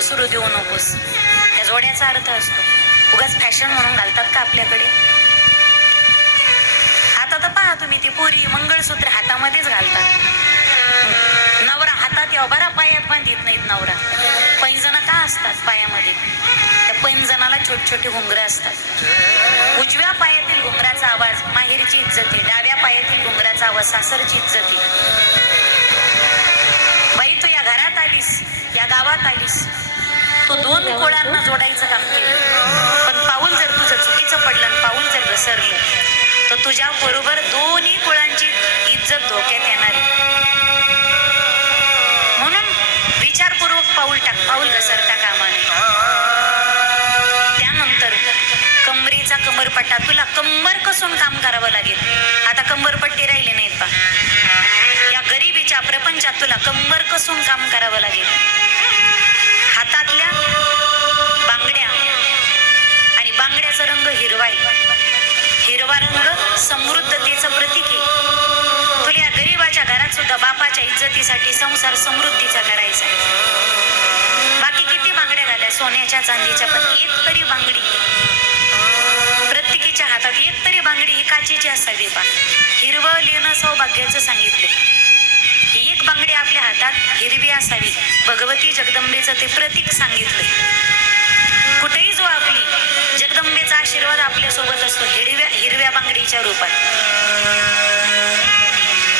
घसरू देऊ नकोस. त्या जोड्याचा अर्थ असतो. उगाच फॅशन म्हणून घालतात का आपल्याकडे? आता तर पहा तुम्ही ती पोरी मंगळसूत्र हातामध्येच घालतात. नवरा हातात या बरा पायात देत नाहीत नवरा. पैंजण का असतात पायामध्ये? त्या पैंजणाला छोटे छोटे घुंगरं असतात. उजव्या पायातील घुंगराचा आवाज माहेरची इज्जत आहे. डाव्या पायातील घुंगराचा आवाज सासरची इज्जत आहे. बाई तू या घरात आलीस या गावात आलीस. तू दोन कोळ्यांना जोडायचं काम केलं. पण पाऊल जर तुझं चुकीचं पडलं आणि पाऊल जर घसरलं तर तुझ्या बरोबर दोन्ही कुळांची इज्जत धोक्यात येणार म्हणून विचारपूर्वक पाऊल टाक पाऊल घसरता कामा नये त्यानंतर कमरेचा कमरपट्टा तुला कंबर कसून काम करावं लागेल. आता कंबरपट्टी राहिले नाहीत पा या गरिबीच्या प्रपंचात तुला कंबर कसून काम करावं लागेल. कारण समृद्धतेचं प्रतीक आहे. तुला या गरिबाच्या घरात सुद्धा बापाच्या इज्जतीसाठी संसार समृद्धीचा करायचा आहे. बाकी किती बांगड्या झाल्या? सोन्याच्या चांदीच्या पण एक तरी बांगडी. प्रत्येकीच्या हातात एक तरी बांगडी ही काचेची असावी पा हिरवं लेणं सौभाग्याचं सांगितले एक बांगडी आपल्या हातात हिरवी असावी. भगवती जगदंबेचं ते प्रतीक सांगितलंय. कुठेही जो आपली जगदंबेचा आशीर्वाद आपल्यासोबत असतो हिरव्या हिरव्या बांगडीच्या रूपात.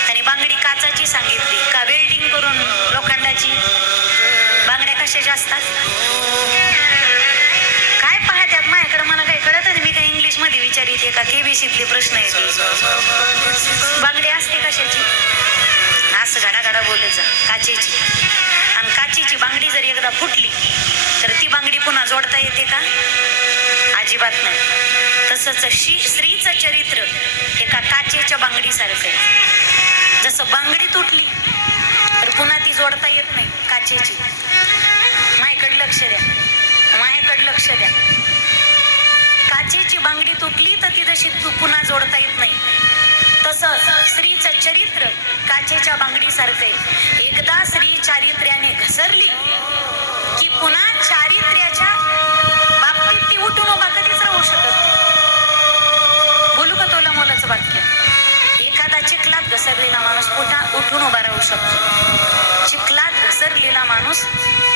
आणि बांगडी काचाची सांगितली का वेल्डिंग करून लोखंडाची? बांगड्या कशाच्या असतात? काय पाहत्यात माझ्याकडे? मला काही कळत नाही. मी काही इंग्लिशमध्ये विचारित का? केबीसीतले प्रश्न येते बांगडी असते कशाची? असं घडा घडा बोलत जा. काचेची. आणि काचेची बांगडी जर एकदा फुटली तर ती बांगडी पुन्हा जोडता येते का? अजिबात नाही. तसंच श्री स्त्रीचं चरित्र एका काचेच्या बांगडीसारखं आहे. जसं बांगडी तुटली तर पुन्हा ती जोडता येत नाही काचेची. माझ्याकडे लक्ष द्या. माझ्याकडे लक्ष द्या. काचेची बांगडी तुटली तर ती जशी पुन्हा जोडता येत नाही. तसं स्त्रीचं चरित्र काचेच्या बांगडीसारखं आहे. एकदा स्त्री चारित्र्याने घसरली की पुन्हा चार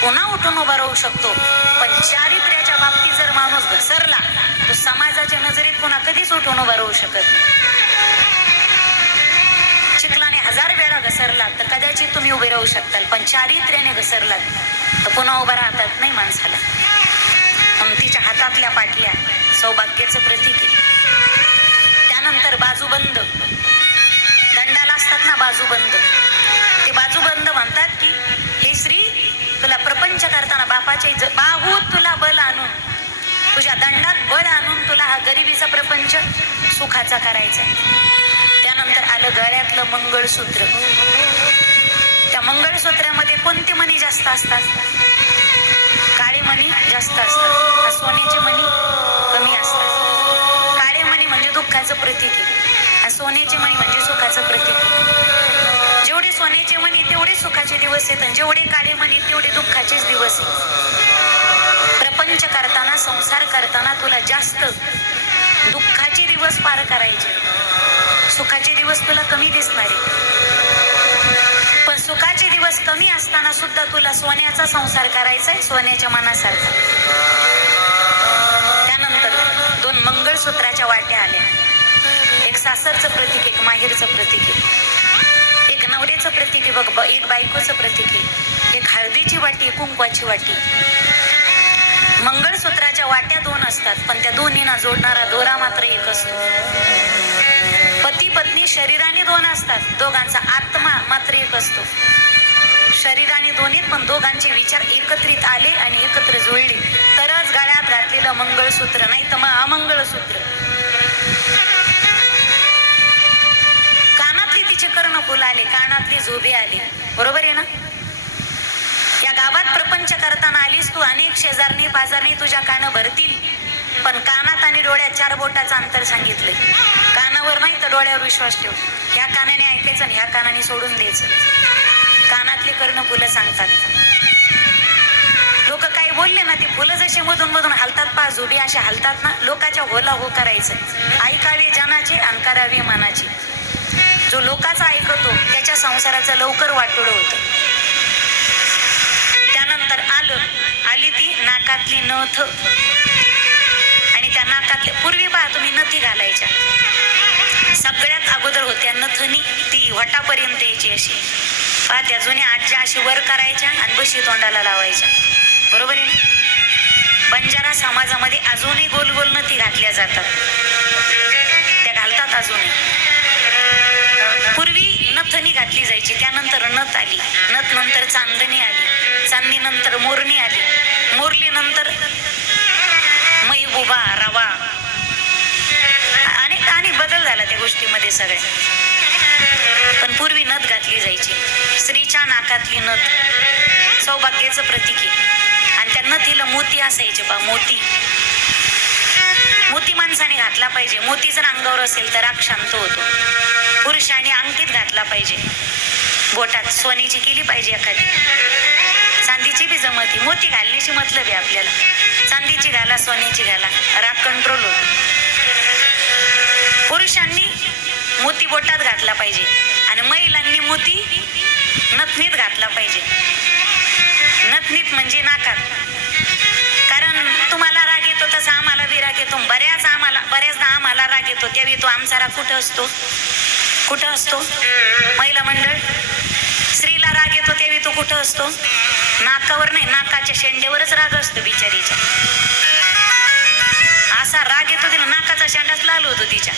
पुन्हा उठून उभा राहू शकतो? पण चारित्र्याच्या बाबतीत जर माणूस घसरला तो समाजाच्या नजरेत पुन्हा कधीच उठून उभा राहू शकत नाही. चिखलाने हजार वेळा घसरला तर कदाचित तुम्ही उभे राहू शकताल पण चारित्र्याने घसरलात तर पुन्हा उभा राहतात नाही माणसाला. तिच्या हातातल्या पाटल्या सौभाग्याचं प्रतीक आहे. त्यानंतर बाजूबंद दंडाला असतात ना बाजूबंद ते बाजूबंद म्हणतात की तुला प्रपंच करताना बापाचे ज- बाहू तुला बल आणून तुझ्या दंडात बळ आणून तुला हा गरिबीचा प्रपंच सुखाचा करायचा त्यानंतर आलं गळ्यातलं मंगळसूत्र. त्या मंगळसूत्रामध्ये कोणते मणी जास्त असतात? काळे मणी जास्त असतात. सोन्याचे मणी कमी असतात. काळे मणी म्हणजे दुःखाचं प्रतीक आहे. सोन्याचे मणी म्हणजे सुखाचं दिवस आहेत आणि जेवढे काळे म्हणे तेवढे दुःखाचेच दिवस आहेत. प्रपंच करताना संसार करताना तुला जास्त दुःखाचे दिवस पार करायचे सुखाचे दिवस तुला कमी दिसणार आहे पण सुखाचे दिवस कमी असताना सुद्धा तुला सोन्याचा संसार करायचा आहे सोन्याच्या मनासारखा. त्यानंतर दोन मंगळसूत्राच्या वाट्या आल्या. एक सासरचं प्रतीक एक माहेरचं प्रतीक आहे. नवऱ्याचं प्रतीक आहे बघ एक बायकोचं प्रतीक आहे. एक हळदीची वाटी कुंकवाची वाटी. मंगळसूत्राच्या वाट्या दोन असतात पण त्या दोन्हीना जोडणारा दोरा मात्र एक असतो. पती पत्नी शरीराने दोन असतात दोघांचा आत्मा मात्र एक असतो. शरीराने दोन्हीत पण दोघांचे विचार एकत्रित आले आणि एकत्र जुळले. तरच गळ्यात घातलेलं मंगळसूत्र नाही तर मग अमंगळसूत्र. तिचे आले कानातली झोबे आली. बरोबर आहे ना? या गावात प्रपंच करताना आलीस तू अनेक शेजारणी पाजारणी तुझ्या कानं भरतील. पण कानात आणि डोळ्यात चार बोटाचं अंतर सांगितले कानावर नाही तर डोळ्यावर विश्वास ठेव. ह्या कानाने ऐकायचं आणि ह्या कानाने सोडून द्यायचं. कानातले कर्ण फुलं सांगतात. लोक काय बोलले ना ते फुलं जसे मधून मधून हलतात पा जुबी असे हलतात ना लोकाच्या होला हो करायचं. ऐकावे जनाचे आणि करावे मनाचे. जो लोकाचा ऐकतो त्याच्या संसाराचं लवकर वाटोळ होतं. त्यानंतर आलं आली ती नाकातली नथ. आणि त्या नाकातले पूर्वी पहा तुम्ही नथी घालायच्या. सगळ्यात अगोदर होत्या नथनी ती वटापर्यंत यायची अशी. पहा त्या जुन्या आजच्या अशी वर करायच्या आणि बशी तोंडाला लावायच्या. बरोबर आहे ना? बंजारा समाजामध्ये अजूनही गोल गोल नथी घातल्या जातात. त्या घालतात अजूनही. आली. नथ नंतर चांदणी आली. चांदणी नंतर मोरणी आली. मोरली नंतर मैबुबा रवा. अनेक अनेक बदल झाला त्या गोष्टीमध्ये सगळे पण पूर्वी नथ घातली जायची. स्त्रीच्या नाकातली नथ. सौभाग्याचं प्रतीक आहे. आणि त्या नथीला मोती असायचे बा मोती. मोती माणसाने घातला पाहिजे. मोती जर अंगावर असेल तर राग शांत होतो. पुरुषाने अंगठीत घातला पाहिजे. बोटात सोन्याची केली पाहिजे एखादी. चांदीची बी जमती मोती घालण्याची मतलब आहे आपल्याला. चांदीची घाला सोन्याची घाला. राग कंट्रोल होतो. पुरुषांनी मोती बोटात घातला पाहिजे. आणि महिलांनी मोती नथनीत घातला पाहिजे. नथनीत म्हणजे नाकात. कारण तुम्हाला राग येतो तसा आम्हाला बी राग येतो. बऱ्याच आम्हाला बऱ्याचदा आम्हाला राग येतो. त्यावेळी तो आमचा राग कुठं असतो? कुठं असतो? महिला मंडळ स्त्रीला राग येतो त्यावेळी तो कुठं असतो? नाकावर नाही नाकाच्या शेंडेवरच राग असतो बिचारीच्या असा राग येतो तिला नाकाचा शेंडाच लाल होतो तिच्या.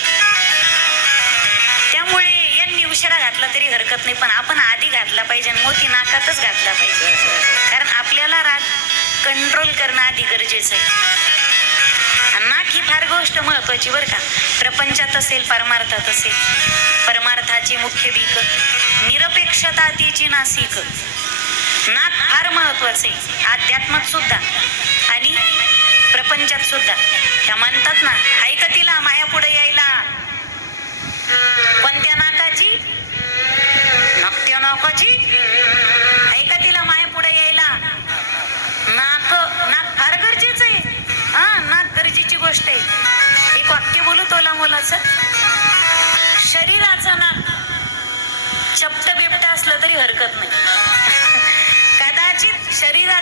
त्यामुळे यांनी उशिरा घातला तरी हरकत नाही पण आपण आधी घातला पाहिजे आणि मोती नाकातच घातला पाहिजे. कारण आपल्याला राग कंट्रोल करणं आधी गरजेचं आहे. ही फार गोष्ट महत्वाची बरं का. प्रपंचात असेल परमार्थात असेल. परमार्थाची मुख्य भीक निरपेक्षता तिची नासिक. नाक फार महत्त्वाचे अध्यात्मात सुद्धा. आणि प्रपंचात सुद्धा. त्या म्हणतात ना ऐकत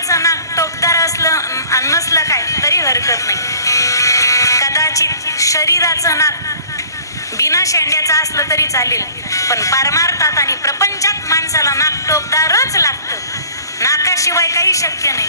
शरीराचं नाक टोकदार असलं नसलं काय तरी हरकत नाही. कदाचित शरीराचं नाक बिना शेंड्याचं असलं तरी चालेल पण पारमार्थात आणि प्रपंचात माणसाला नाक टोकदारच लागतं. नाकाशिवाय काही शक्य नाही.